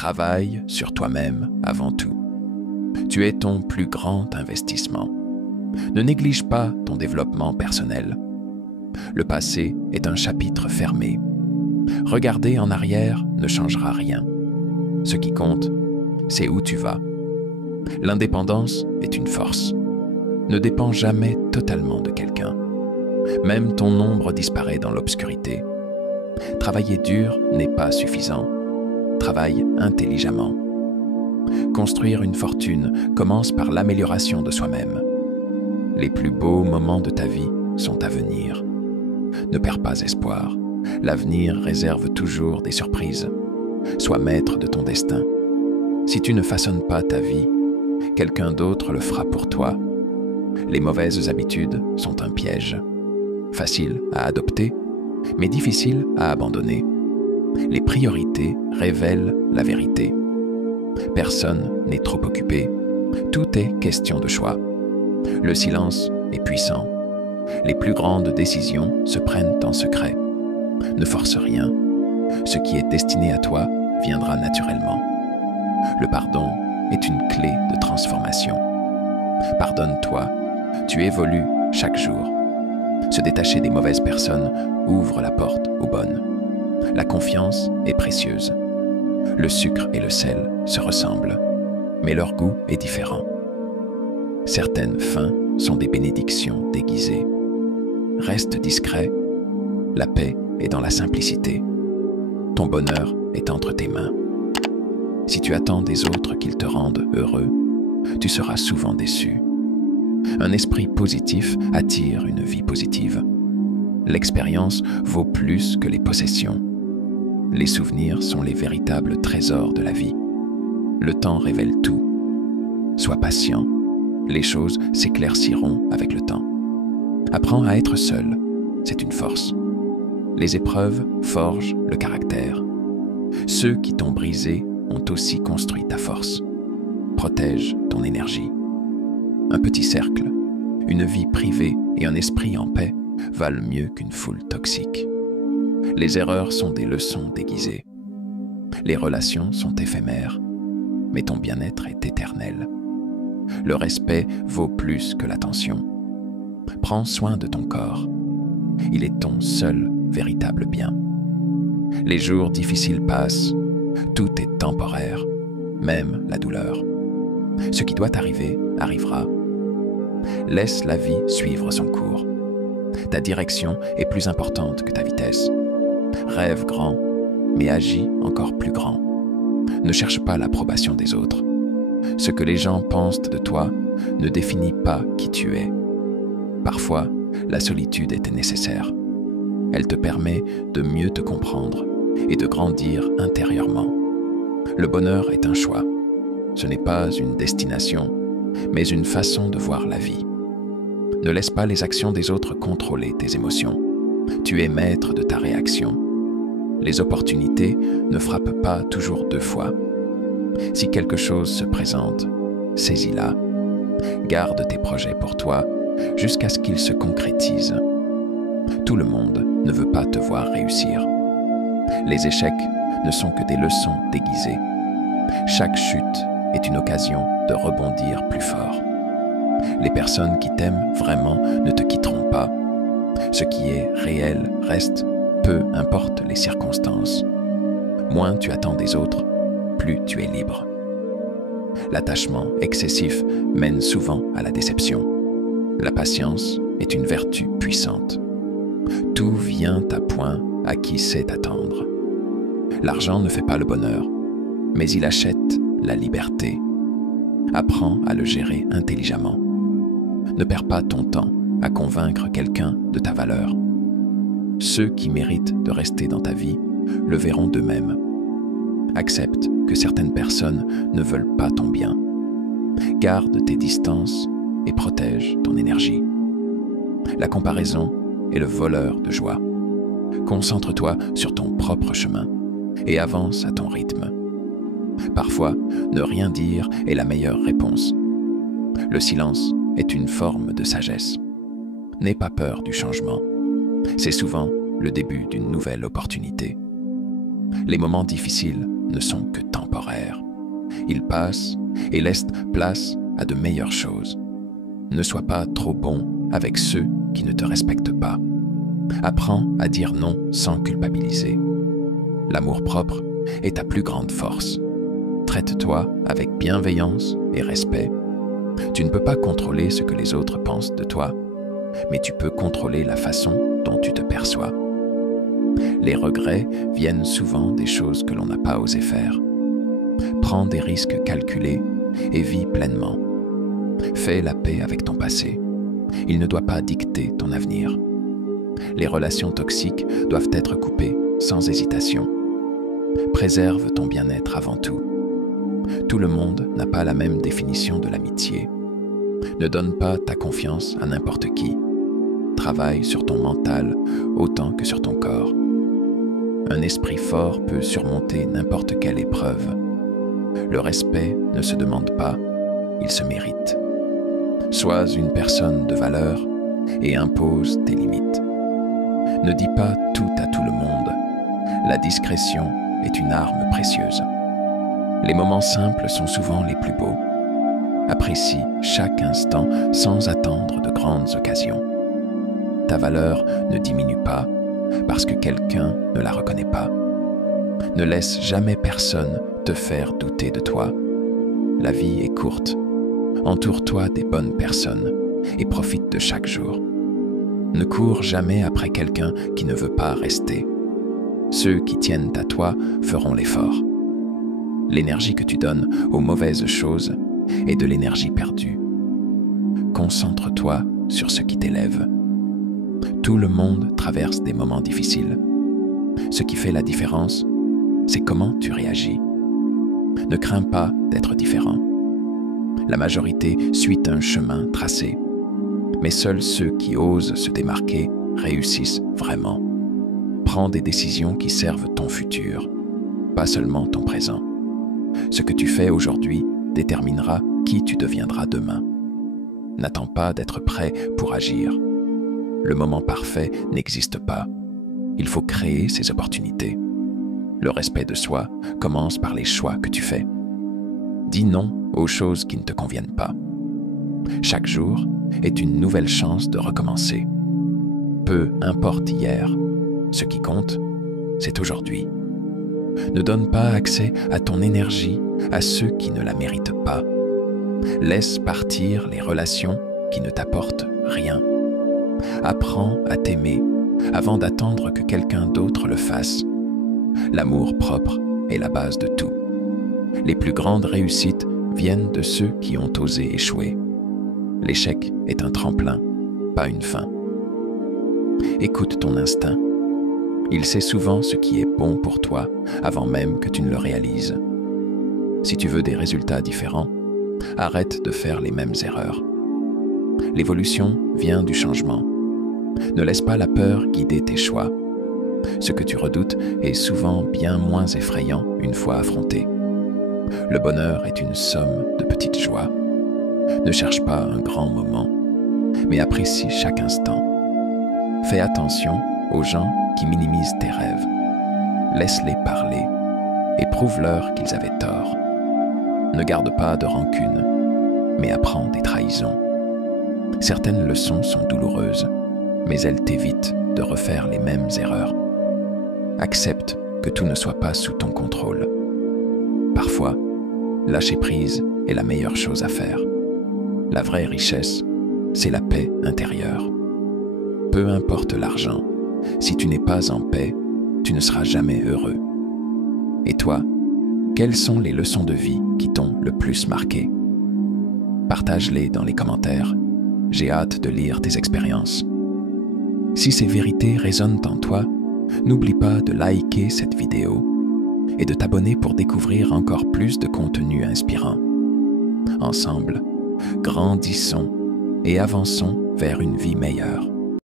Travaille sur toi-même avant tout. Tu es ton plus grand investissement. Ne néglige pas ton développement personnel. Le passé est un chapitre fermé. Regarder en arrière ne changera rien. Ce qui compte, c'est où tu vas. L'indépendance est une force. Ne dépends jamais totalement de quelqu'un. Même ton ombre disparaît dans l'obscurité. Travailler dur n'est pas suffisant. Travaille intelligemment. Construire une fortune commence par l'amélioration de soi-même. Les plus beaux moments de ta vie sont à venir. Ne perds pas espoir. L'avenir réserve toujours des surprises. Sois maître de ton destin. Si tu ne façonnes pas ta vie, quelqu'un d'autre le fera pour toi. Les mauvaises habitudes sont un piège. Facile à adopter, mais difficile à abandonner. Les priorités révèlent la vérité. Personne n'est trop occupé. Tout est question de choix. Le silence est puissant. Les plus grandes décisions se prennent en secret. Ne force rien. Ce qui est destiné à toi viendra naturellement. Le pardon est une clé de transformation. Pardonne-toi. Tu évolues chaque jour. Se détacher des mauvaises personnes ouvre la porte aux bonnes. La confiance est précieuse. Le sucre et le sel se ressemblent, mais leur goût est différent. Certaines fins sont des bénédictions déguisées. Reste discret. La paix est dans la simplicité. Ton bonheur est entre tes mains. Si tu attends des autres qu'ils te rendent heureux, tu seras souvent déçu. Un esprit positif attire une vie positive. L'expérience vaut plus que les possessions. Les souvenirs sont les véritables trésors de la vie. Le temps révèle tout. Sois patient. Les choses s'éclairciront avec le temps. Apprends à être seul. C'est une force. Les épreuves forgent le caractère. Ceux qui t'ont brisé ont aussi construit ta force. Protège ton énergie. Un petit cercle, une vie privée et un esprit en paix valent mieux qu'une foule toxique. Les erreurs sont des leçons déguisées. Les relations sont éphémères, mais ton bien-être est éternel. Le respect vaut plus que l'attention. Prends soin de ton corps. Il est ton seul véritable bien. Les jours difficiles passent. Tout est temporaire, même la douleur. Ce qui doit arriver, arrivera. Laisse la vie suivre son cours. Ta direction est plus importante que ta vitesse. Rêve grand, mais agis encore plus grand. Ne cherche pas l'approbation des autres. Ce que les gens pensent de toi ne définit pas qui tu es. Parfois, la solitude est nécessaire. Elle te permet de mieux te comprendre et de grandir intérieurement. Le bonheur est un choix. Ce n'est pas une destination, mais une façon de voir la vie. Ne laisse pas les actions des autres contrôler tes émotions. Tu es maître de ta réaction. Les opportunités ne frappent pas toujours deux fois. Si quelque chose se présente, saisis-la. Garde tes projets pour toi jusqu'à ce qu'ils se concrétisent. Tout le monde ne veut pas te voir réussir. Les échecs ne sont que des leçons déguisées. Chaque chute est une occasion de rebondir plus fort. Les personnes qui t'aiment vraiment ne te quitteront pas. Ce qui est réel reste, peu importe les circonstances. Moins tu attends des autres, plus tu es libre. L'attachement excessif mène souvent à la déception. La patience est une vertu puissante. Tout vient à point à qui sait attendre. L'argent ne fait pas le bonheur, mais il achète la liberté. Apprends à le gérer intelligemment. Ne perds pas ton temps à convaincre quelqu'un de ta valeur. Ceux qui méritent de rester dans ta vie le verront d'eux-mêmes. Accepte que certaines personnes ne veulent pas ton bien. Garde tes distances et protège ton énergie. La comparaison est le voleur de joie. Concentre-toi sur ton propre chemin et avance à ton rythme. Parfois, ne rien dire est la meilleure réponse. Le silence est une forme de sagesse. N'aie pas peur du changement. C'est souvent le début d'une nouvelle opportunité. Les moments difficiles ne sont que temporaires. Ils passent et laissent place à de meilleures choses. Ne sois pas trop bon avec ceux qui ne te respectent pas. Apprends à dire non sans culpabiliser. L'amour-propre est ta plus grande force. Traite-toi avec bienveillance et respect. Tu ne peux pas contrôler ce que les autres pensent de toi, mais tu peux contrôler la façon dont tu te perçois. Les regrets viennent souvent des choses que l'on n'a pas osé faire. Prends des risques calculés et vis pleinement. Fais la paix avec ton passé. Il ne doit pas dicter ton avenir. Les relations toxiques doivent être coupées sans hésitation. Préserve ton bien-être avant tout. Tout le monde n'a pas la même définition de l'amitié. Ne donne pas ta confiance à n'importe qui. Travaille sur ton mental autant que sur ton corps. Un esprit fort peut surmonter n'importe quelle épreuve. Le respect ne se demande pas, il se mérite. Sois une personne de valeur et impose tes limites. Ne dis pas tout à tout le monde. La discrétion est une arme précieuse. Les moments simples sont souvent les plus beaux. Apprécie chaque instant sans attendre de grandes occasions. Ta valeur ne diminue pas parce que quelqu'un ne la reconnaît pas. Ne laisse jamais personne te faire douter de toi. La vie est courte. Entoure-toi des bonnes personnes et profite de chaque jour. Ne cours jamais après quelqu'un qui ne veut pas rester. Ceux qui tiennent à toi feront l'effort. L'énergie que tu donnes aux mauvaises choses est de l'énergie perdue. Concentre-toi sur ce qui t'élève. Tout le monde traverse des moments difficiles. Ce qui fait la différence, c'est comment tu réagis. Ne crains pas d'être différent. La majorité suit un chemin tracé, mais seuls ceux qui osent se démarquer réussissent vraiment. Prends des décisions qui servent ton futur, pas seulement ton présent. Ce que tu fais aujourd'hui déterminera qui tu deviendras demain. N'attends pas d'être prêt pour agir. Le moment parfait n'existe pas. Il faut créer ces opportunités. Le respect de soi commence par les choix que tu fais. Dis non aux choses qui ne te conviennent pas. Chaque jour est une nouvelle chance de recommencer. Peu importe hier, ce qui compte, c'est aujourd'hui. Ne donne pas accès à ton énergie à ceux qui ne la méritent pas. Laisse partir les relations qui ne t'apportent rien. Apprends à t'aimer avant d'attendre que quelqu'un d'autre le fasse. L'amour propre est la base de tout. Les plus grandes réussites viennent de ceux qui ont osé échouer. L'échec est un tremplin, pas une fin. Écoute ton instinct. Il sait souvent ce qui est bon pour toi avant même que tu ne le réalises. Si tu veux des résultats différents, arrête de faire les mêmes erreurs. L'évolution vient du changement. Ne laisse pas la peur guider tes choix. Ce que tu redoutes est souvent bien moins effrayant une fois affronté. Le bonheur est une somme de petites joies. Ne cherche pas un grand moment, mais apprécie chaque instant. Fais attention aux gens qui minimisent tes rêves. Laisse-les parler et prouve-leur qu'ils avaient tort. Ne garde pas de rancune, mais apprends des trahisons. Certaines leçons sont douloureuses, mais elles t'évitent de refaire les mêmes erreurs. Accepte que tout ne soit pas sous ton contrôle. Parfois, lâcher prise est la meilleure chose à faire. La vraie richesse, c'est la paix intérieure. Peu importe l'argent, si tu n'es pas en paix, tu ne seras jamais heureux. Et toi, quelles sont les leçons de vie qui t'ont le plus marqué? Partage-les dans les commentaires. J'ai hâte de lire tes expériences. Si ces vérités résonnent en toi, n'oublie pas de liker cette vidéo et de t'abonner pour découvrir encore plus de contenu inspirant. Ensemble, grandissons et avançons vers une vie meilleure.